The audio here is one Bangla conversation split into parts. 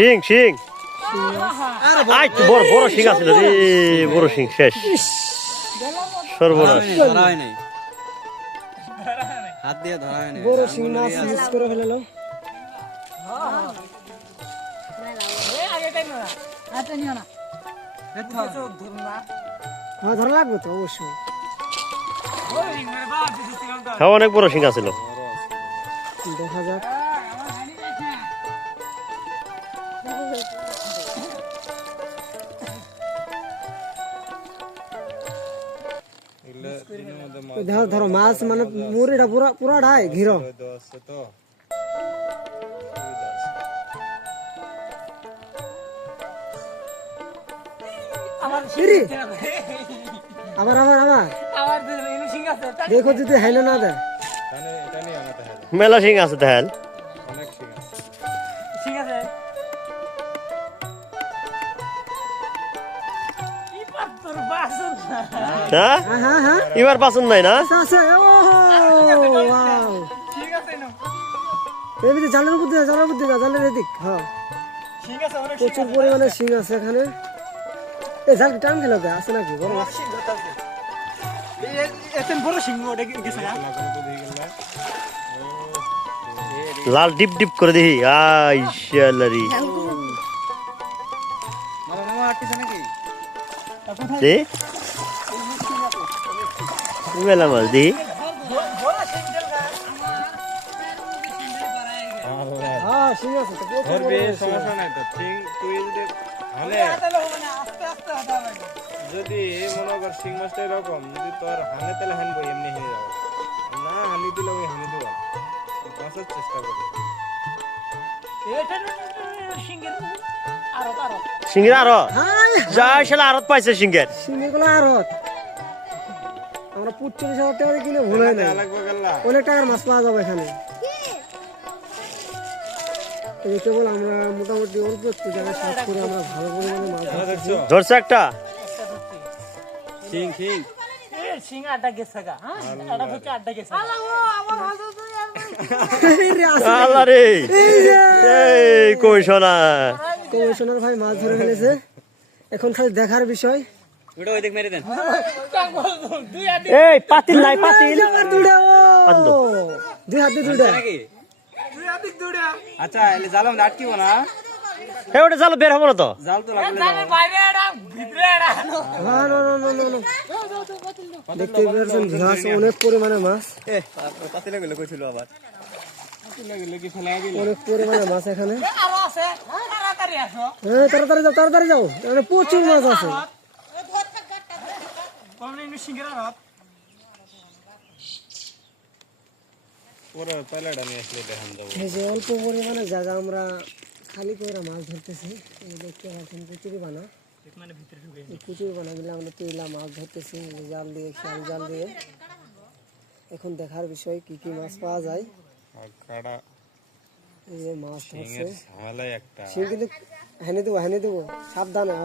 শিং শিং। আই বড় বড় শিং আছিল রে বড় শিং শেষ। সর্বনাশ। ধরা নাই। হাত দিয়ে ধরা বড় শিং মাছ মিস করে ফেলালো হ্যাঁ ধরা লাগবে তো অবশ্যই। হ্যাঁ অনেক বড় শিং আছিল দেখা যাক। ধরো ধরো মাছ মানে মুড়িটা পুরা ঢাই ঘিরো। আবার আবার আবার। দেখো যদি হাইলো না দেয়। মেলা শিং আছে দেখাল হ্যাঁ? হ্যাঁ হ্যাঁ হ্যাঁ এবার পাচন নাই না? এমনি জালের উপর দিয়ে জালের উপর দিয়ে জালের এদিক হ্যাঁ প্রচুর পরিমাণে শিং আছে এখানে। এই জাল টান খেলো আছে নাকি? বড় লাল ডিপ ডিপ করে দেখি। আই শালারি মামা মামা আটকেছে নাকি তো ঠিক তুই যদি হালে যদি মনে কর শিং মাছটা এরকম যদি তোর হানে তাহলে হানবো এমনি হেনে যাব না হানি দিলে ওই হানি দেবো বাঁচার চেষ্টা করব সিঙ্গের আরও? হাই যা শালা আরত পাইছে সিঙ্গের। শিং এগুলো আর পুচুরি শহর থেকে কিনে ভুল না অনেক টাকার মাছ পাওয়া যাবে এখানে। এই কেবল আমরা মোটামুটি অল্প একটু জায়গায় করে আমরা ভালো পরিমাণে মাছ ধরছে? একটা। আল্লাহ। রে এই ভাই মাছ ধরে ফেলেছে। এখন খালি দেখার বিষয়। ওই দিক মেরে দেন। এই পাতিল নাই পাতিল। দুই হাতে দুইটা। নাকি? আচ্ছা এলে জাল আমাদের আটকিব না। এই ওটা জাল বের হব না তো। জাল তো লাগলে যাব। না, না, না, না, না, না। দেখতেই পাচ্ছেন মাছ অনেক পরিমাণে মাছ। এ, তারপর পাতিলে গেলে কইছিল আবার। অনেক পরিমাণে মাছ এখানে। হ্যাঁ তাড়াতাড়ি যাও তাড়াতাড়ি যাও। এখানে প্রচুর মাছ আছে। পুরো পেলাটা নিয়ে আসলে দেখান যাব এই যে অল্প পরিমাণে জায়গা আমরা খালি করে মাছ ধরতেছি এই দেখতে পাচ্ছেন কুচুরি বানা। কুচুরি বানাগুলো আমরা তুইলা মাছ ধরতেছি জাল দিয়ে খেয়াল জাল দিয়ে। এখন দেখার বিষয় কি কি মাছ পাওয়া যায়। এই যে মাছ ধরছে। কিন্তু হেনে দেবো হেনে দেবো। সাবধানে হ।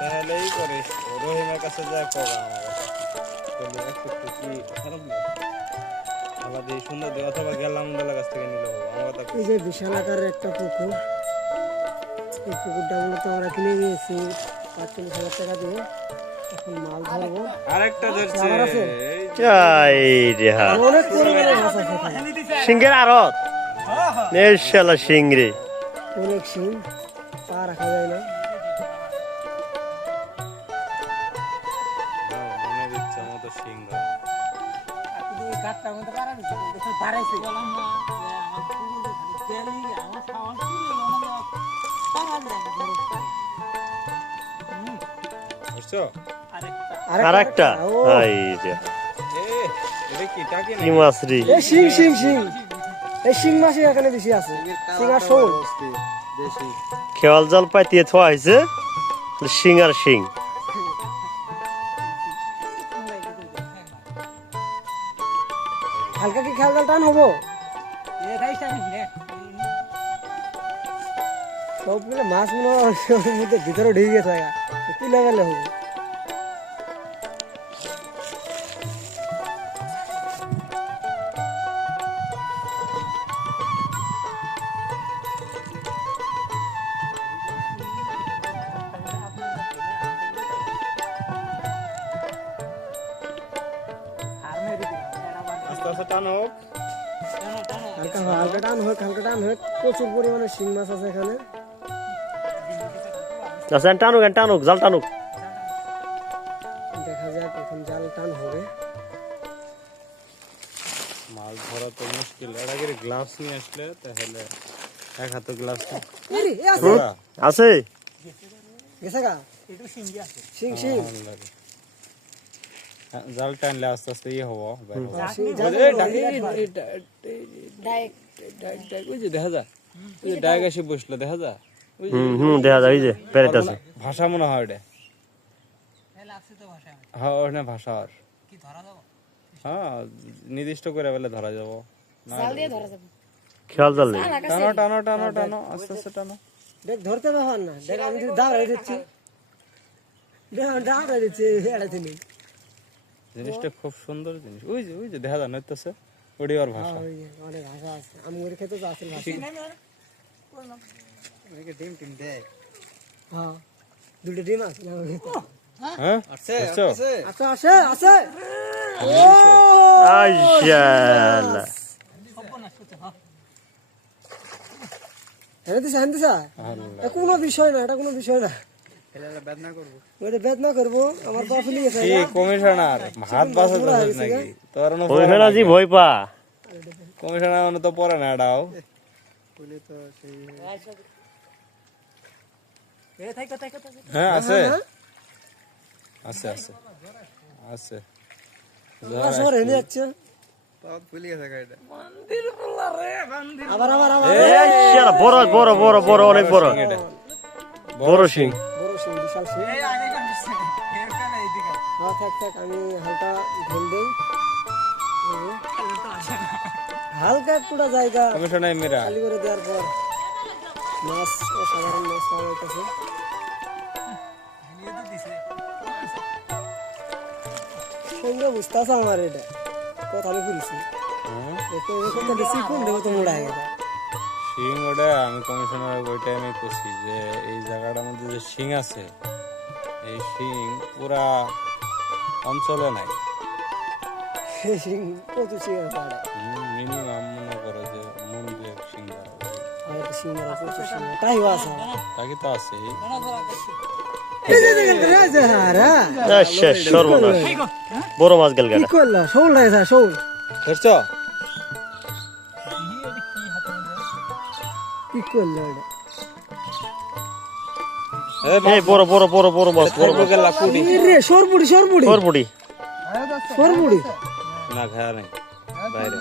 তাহলে এই করিস রহিমের কাছে যা সুন্দর অথবা গেলাম কাছ থেকে নিলে এই যে বিশাল আকারের একটা পুকুর। এই পুকুরটা মূলত আমরা কিনে নিয়েছি পাঁচচল্লিশ হাজার টাকা দিয়ে। এখন মাছ ধরবো। আরেকটা ধরছে। আবার আছে? এই এই রে হা। অনেক পরিমাণে মাছ আছে সিংরে শিং পা রাখা যায় না। কি কি মাছ রে এই শিং শিং শিং। এই শিং মাছই এখানে বেশি আছে। শিং আর শোল। দেশি খেয়াল জাল পাইতে থোয়া হয়েছে শিং আর শিং। হালকা কি খেয়াল টান হব সবগুলো মাছ মনে হয় ওর মধ্যে ভিতরে ঢুকে গেছে কি লেভেলে হবে টান হোক হালকা হালকা টান হোক হালকা টান হোক প্রচুর পরিমাণে শিং মাছ আছে এখানে। আচ্ছা টানুক টানুক জাল টানুক। দেখা যাক এখন জাল টান হবে। মাছ ধরা তো মুশকিল এর আগে গ্লাভস নিয়ে আসলে তাহলে এক হাতে গ্লাভস এরে, এ আছে? আছে। গেছে গা? শিং শিং। হ্যাঁ, জাল টানলে আস্তে আস্তে ইয়ে হব ওই যে, যে। ওই যে এসে বসল দেখা যে। হুম হুম দেখা যায় ওই যে বেড়াইতেছে ভাষা মনে হয় ওটা। হ্যাঁ ওখানে ভাষা আর হ্যাঁ নির্দিষ্ট করে বলে ধরা যাব। না খেয়াল জাল নেই টানো টানো টানো টানো আস্তে আস্তে টানো। দেখ ধরতে ব্যাপার না। দেখ আমি দাঁড়াই দিচ্ছি দেখ আমি দাঁড়াই দিচ্ছি এড়াতে নেই। জিনিসটা খুব সুন্দর জিনিস। ওই যে ওই যে দেখা যায় নইতেছে ওডি ওর ভাষা। ওই যে, অনেক ভাষা আছে। আমগুলো খেতে তো আসল ভাষা। অনেকে ডিম টিম দেয়। হ্যাঁ। দুটো ডিম আছে তো। হ্যাঁ? আছে? আছে আছে। আছে আইশাল্লাহ। হেনে দিছে হেনে দিছা আল্লাহ। এটা কোনো বিষয় না এটা কোনো বিষয় না। খেলাটা বেদনা করব ওই যে বেদনা করব আমার পা ফুলে গেছে কি কমিশনার হাত বাসাতেছিস নাকি তোর না ওই ফেনাজি ভয় পা কমিশনার মানে তো পরে না এটাও বলে তো সেই হ্যাঁ আছে আছে আছে আছে সর হেনে যাচ্ছে পাপ ভুলে গেছে গাড়িটা আবার আবার আবার এই শালা বড় বড় বড় বড় অনেক বড় বড় শিং বড় সিং বিশাল সিং। হ্যাঁ থাক থাক আমি হালকা ঢেল দেই। হালকা একটুটা জায়গা কমিশনার মেরা। খালি করে দেওয়ার পর মাছ অসাধারণ মাছ পাওয়া যাইতেছে। সঙ্গে বুঝতেছে আমার এটা? কথা আমি বলছি দেবো তো মোড়া গেছে। শিং ওটা আমি কমিশনার ওই টাইমে করছি যে এই জায়গাটার মধ্যে যে শিং আছে এই শিং পুরা অঞ্চলে নাই। মিনিমাম মনে করো যে মন শিং তাকে তো আছে? বড় মাছ গেল করল? শোল রয়েছে করল এটা এই বড় বড় বড় বড় মাছ বড় মাছ। গেলা রে সরপুড়ি সরপুড়ি। সরপুটি সরপুড়ি। না খায়া নাই। বাইরে।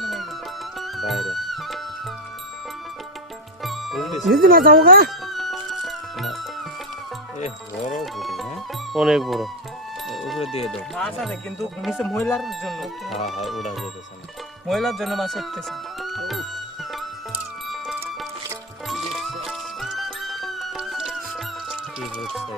বাইরে। বুঝলিস? দিদি মা গা। এ বড় পুটি অনেক বড়। উপরে দিয়ে দাও। মাছ আছে কিন্তু নিচে মহিলার জন্য। হ্যাঁ হ্যাঁ উড়া যেতেছে মহিলার জন্য মাছ উঠতেছে কি হচ্ছে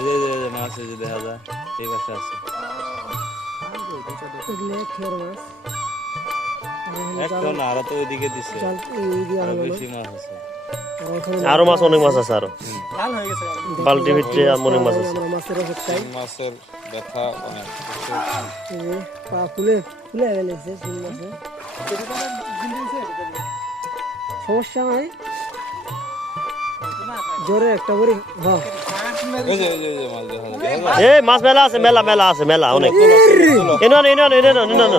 এই যে- মাছ এই যে দেখা যায় এই পাশে আছে একটা না আরও তো ওইদিকে দিছে। বেশি মাছ আছে। আর মাছ অনেক মাছ আছে আরও। হয়ে গেছে বালতি ভিতরে অনেক মাছ আছে। মাছের ওষুধ খাই মাছের ব্যথা অনেক। পা ফুলে ফুলে মাছে সমস্যা নাই। জোরে একটা বাহ মাছ? এই মেলা আছে মেলা মেলা আছে মেলা অনেক। এনো এনো এনো এনো এনো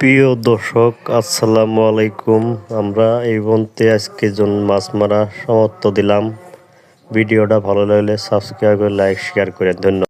প্রিয় দর্শক আসসালাম আলাইকুম আমরা এই বন্তে আজকে জন মাছ মারা সমর্থ দিলাম ভিডিওটা ভালো লাগলে সাবস্ক্রাইব করে লাইক শেয়ার করে ধন্যবাদ।